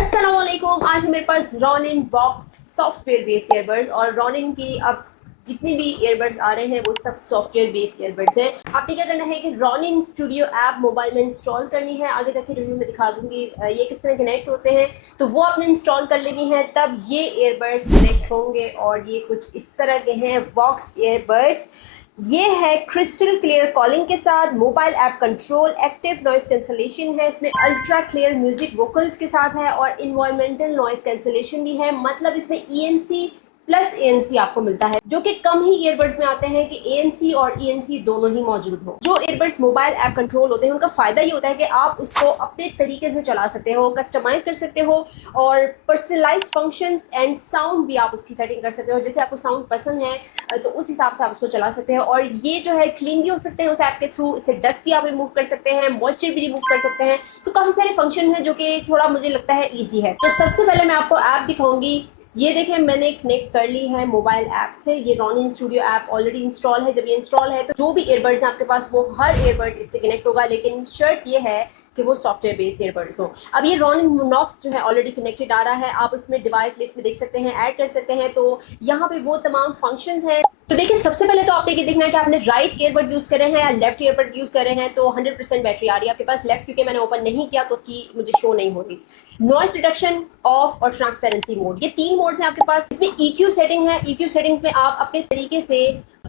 अस्सलाम वालेकुम। आज मेरे पास Ronin box software bass earbuds और रॉनिन की अब जितनी भी ईयरबड्स आ रहे हैं वो सब सॉफ्टवेयर बेस ईयरबड्स हैं। आपने क्या करना है कि रॉनिन स्टूडियो ऐप मोबाइल में इंस्टॉल करनी है। आगे जाके रिव्यू में दिखा दूंगी ये किस तरह कनेक्ट होते हैं, तो वो आपने इंस्टॉल कर लेनी है, तब ये ईयरबड्स कनेक्ट होंगे। और ये कुछ इस तरह के हैं बॉक्स ईयरबड्स। ये है क्रिस्टल क्लियर कॉलिंग के साथ, mobile app control, active noise cancellation है, इसमें अल्ट्रा क्लियर म्यूजिक वोकल्स के साथ है और इन्वायरमेंटल नॉइस कैंसलेशन भी है। मतलब इसमें ENC प्लस ANC आपको मिलता है, जो कि कम ही ईयरबड्स में आते हैं कि ANC और ENC दोनों ही मौजूद हो। जो ईयरबड्स मोबाइल ऐप कंट्रोल होते हैं उनका फायदा ये होता है कि आप उसको अपने तरीके से चला सकते हो, कस्टमाइज कर सकते हो और पर्सनलाइज फंक्शंस एंड साउंड भी आप उसकी सेटिंग कर सकते हो। जैसे आपको साउंड पसंद है तो उस हिसाब से आप उसको चला सकते हैं। और ये जो है क्लीन भी हो सकते हैं उस ऐप के थ्रू, इससे डस्ट भी आप रिमूव कर सकते हैं, मॉइस्चर भी रिमूव कर सकते हैं। तो काफ़ी सारे फंक्शन हैं जो कि थोड़ा मुझे लगता है ईजी है। तो सबसे पहले मैं आपको ऐप दिखाऊंगी। ये देखें, मैंने कनेक्ट कर ली है मोबाइल ऐप से। ये Ronin studio app already install है। जब ये इंस्टॉल है तो जो भी ईयरबड्स हैं आपके पास वो हर ईयरबड इससे कनेक्ट होगा, लेकिन शर्त ये है कि वो सॉफ्टवेयर बेस्ड ईयरबड्स हो। अब ये रॉनिन नॉक्स जो है ऑलरेडी कनेक्टेड आ रहा है, आप उसमें डिवाइस लिस्ट में देख सकते हैं, ऐड कर सकते हैं। तो यहाँ पे वो तमाम फंक्शंस हैं। तो देखिए, सबसे पहले तो आपने ये देखना है कि आपने राइट ईयरबड यूज़ करे हैं या लेफ्ट ईयरबड यूज़ करे हैं। तो 100% बैटरी आ रही है आपके पास। लेफ्ट क्योंकि मैंने ओपन नहीं किया तो उसकी मुझे शो नहीं हो रही। नॉइस रिडक्शन, ऑफ और ट्रांसपेरेंसी मोड, ये 3 मोड्स हैं आपके पास। इसमें EQ सेटिंग है। EQ सेटिंग्स में आप अपने तरीके से,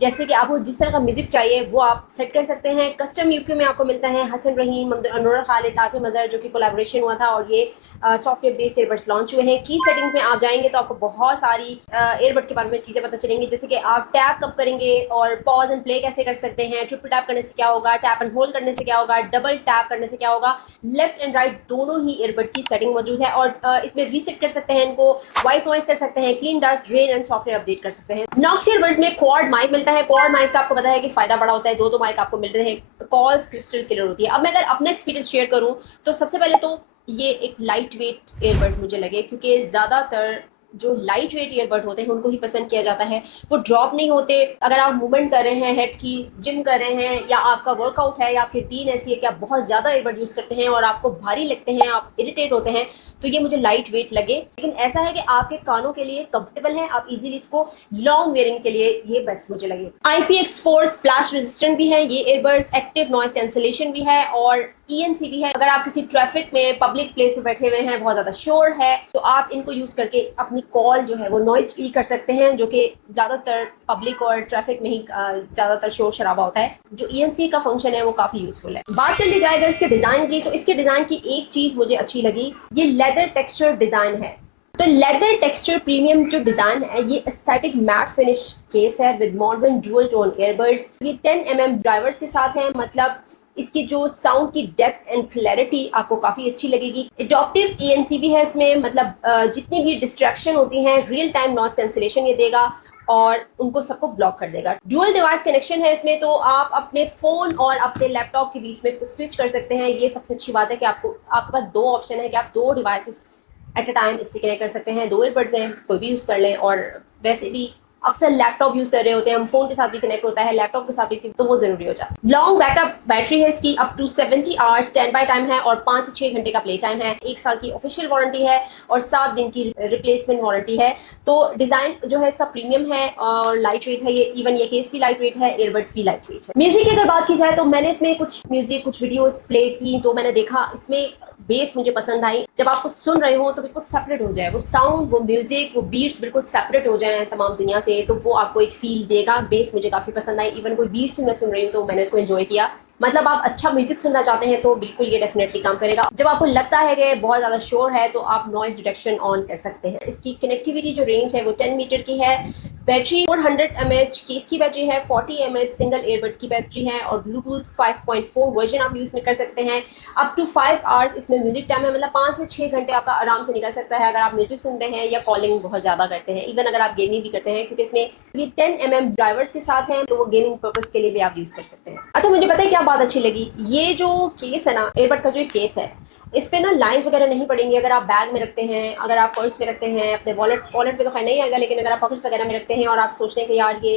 जैसे कि आपको जिस तरह का म्यूजिक चाहिए वो आप सेट कर सकते हैं। कस्टम EQ में आपको मिलता है हसन रहीम, अनवर खालिद, आसिम अजहर, जो कि कोलैबोरेशन हुआ था और ये सॉफ्टवेयर बेस्ड ईयरबड्स लॉन्च हुए हैं। की सेटिंग्स में आप जाएंगे तो आपको बहुत सारी ईयरबड के बारे में चीज़ें पता चलेंगी, जैसे कि आप टैप कब करेंगे और पॉज एंड प्ले कैसे कर सकते हैं, ट्रिपल टैप करने से क्या होगा, टैप एंड होल्ड करने से क्या होगा, डबल टैप करने से क्या होगा। लेफ्ट एंड राइट दोनों ही ईयरबड की सेटिंग मौजूद है और इसमें रीसेट कर सकते हैं इनको, वाइट नॉइस कर सकते हैं, clean dust, drain and software update कर सकते हैं। नॉक्स ईयरबड्स में क्वाड माइक मिलता है। क्वाड माइक का आपको पता है कि फायदा बड़ा होता है, दो माइक आपको मिल रहे हैं, कॉल्स क्रिस्टल क्लियर होती है। अब मैं अगर अपना एक्सपीरियंस शेयर करूं तो सबसे पहले तो ये एक लाइट वेट ईयरबड मुझे लगे, क्योंकि ज़्यादातर जो लाइट वेट ईयरबड होते हैं उनको ही पसंद किया जाता है। वो ड्रॉप नहीं होते। अगर आप मूवमेंट कर रहे हैं हेड की, जिम कर रहे हैं, या आपका वर्कआउट है, या आपकी रूटीन ऐसी है कि आप बहुत ज़्यादा ईयरबड यूज़ करते हैं और आपको भारी लगते हैं, आप इरिटेट होते हैं, तो ये मुझे लाइट वेट लगे। लेकिन ऐसा है कि आपके कानों के लिए कंफर्टेबल है, आप इजीली इसको लॉन्ग वेयरिंग के लिए ये बेस्ट मुझे लगे। IPX4 स्प्लैश रेजिस्टेंट भी है ये ईयरबड्स, एक्टिव नॉइस कैंसलेशन भी है और ENC भी है। अगर आप किसी ट्रैफिक में, पब्लिक प्लेस में बैठे हुए हैं, बहुत ज़्यादा शोर है, तो आप इनको यूज़ करके अपनी कॉल जो है वो नॉइस फ्री कर सकते हैं, जो कि ज़्यादातर पब्लिक और ट्रैफिक में ही ज़्यादातर शोर शराबा होता है। जो ENC का फंक्शन है वो काफ़ी यूज़फुल है। बात कर ली जाए अगर इसके डिज़ाइन की, तो इसके डिज़ाइन की एक चीज़ मुझे अच्छी लगी, ये लेदर टेक्सचर डिज़ाइन है। तो लेदर टेक्सचर प्रीमियम जो डिज़ाइन है, ये एस्थेटिक मैट फिनिश केस है with modern dual tone earbuds. ये 10 mm ड्राइवर्स के साथ हैं, मतलब इसकी जो साउंड की डेप्थ एंड क्लैरिटी आपको काफ़ी अच्छी लगेगी। एडॉप्टिव ANC भी है इसमें, मतलब जितनी भी डिस्ट्रैक्शन होती हैं, रियल टाइम नॉइस कैंसलेशन ये देगा और उनको सबको ब्लॉक कर देगा। डुअल डिवाइस कनेक्शन है इसमें, तो आप अपने फ़ोन और अपने लैपटॉप के बीच में इसको स्विच कर सकते हैं। ये सबसे अच्छी बात है कि आपके पास 2 ऑप्शन है कि आप 2 डिवाइसेस एट अ टाइम इससे कनेक्ट कर सकते हैं। 2 ईयरबड्स हैं, कोई भी यूज़ कर लें। और वैसे भी अक्सर लैपटॉप यूज़ कर रहे होते हैं हम, फ़ोन के साथ भी कनेक्ट होता है, लैपटॉप के साथ भी, तो वो ज़रूरी हो जाता है। लॉन्ग बैकअप बैटरी है इसकी, up to 70 hours standby time है और 5 से 6 घंटे का प्ले टाइम है। 1 साल की ऑफिशियल वारंटी है और 7 दिन की रिप्लेसमेंट वारंटी है। तो डिज़ाइन जो है इसका प्रीमियम है और लाइट वेट है। ये इवन ये केस भी लाइट वेट है, ईयरबड्स भी लाइट वेट है। म्यूजिक की अगर बात की जाए तो मैंने इसमें कुछ म्यूजिक, कुछ वीडियोस प्ले की, तो मैंने देखा इसमें बेस मुझे पसंद आई। जब आपको सुन रहे हो तो बिल्कुल सेपरेट हो जाए वो साउंड, वो म्यूजिक, वो बीट्स बिल्कुल सेपरेट हो जाए तमाम दुनिया से, तो वो आपको एक फील देगा। बेस मुझे काफ़ी पसंद आई। इवन कोई बीट्स भी मैं सुन रही हूँ तो मैंने इसको एंजॉय किया। मतलब आप अच्छा म्यूजिक सुनना चाहते हैं तो बिल्कुल ये डेफिनेटली काम करेगा। जब आपको लगता है कि बहुत ज़्यादा शोर है तो आप नॉइज रिडक्शन ऑन कर सकते हैं। इसकी कनेक्टिविटी जो रेंज है वो 10 मीटर की है। बैटरी 400 mAh केस की बैटरी है, 40 mAh सिंगल ईयरबड की बैटरी है और ब्लूटूथ 5.4 वर्जन आप यूज़ में कर सकते हैं। अप टू 5 आवर्स इसमें म्यूजिक टाइम है, मतलब 5 से 6 घंटे आपका आराम से निकल सकता है अगर आप म्यूजिक सुनते हैं या कॉलिंग बहुत ज़्यादा करते हैं, इवन अगर आप गेमिंग भी करते हैं, क्योंकि इसमें ये 10 mm ड्राइवर्स के साथ हैं, तो वो गेमिंग पर्पज़ के लिए भी आप यूज़ कर सकते हैं। अच्छा, मुझे पता है क्या बात अच्छी लगी, ये जो केस है ना, ईयरबड का जो केस है, इस पे ना लाइंस वगैरह नहीं पड़ेंगी। अगर आप बैग में रखते हैं, अगर आप पर्स में रखते हैं, अपने वॉलेट में तो खैर नहीं आएगा, लेकिन अगर आप पॉकेट्स वगैरह में रखते हैं और आप सोचते हैं कि यार ये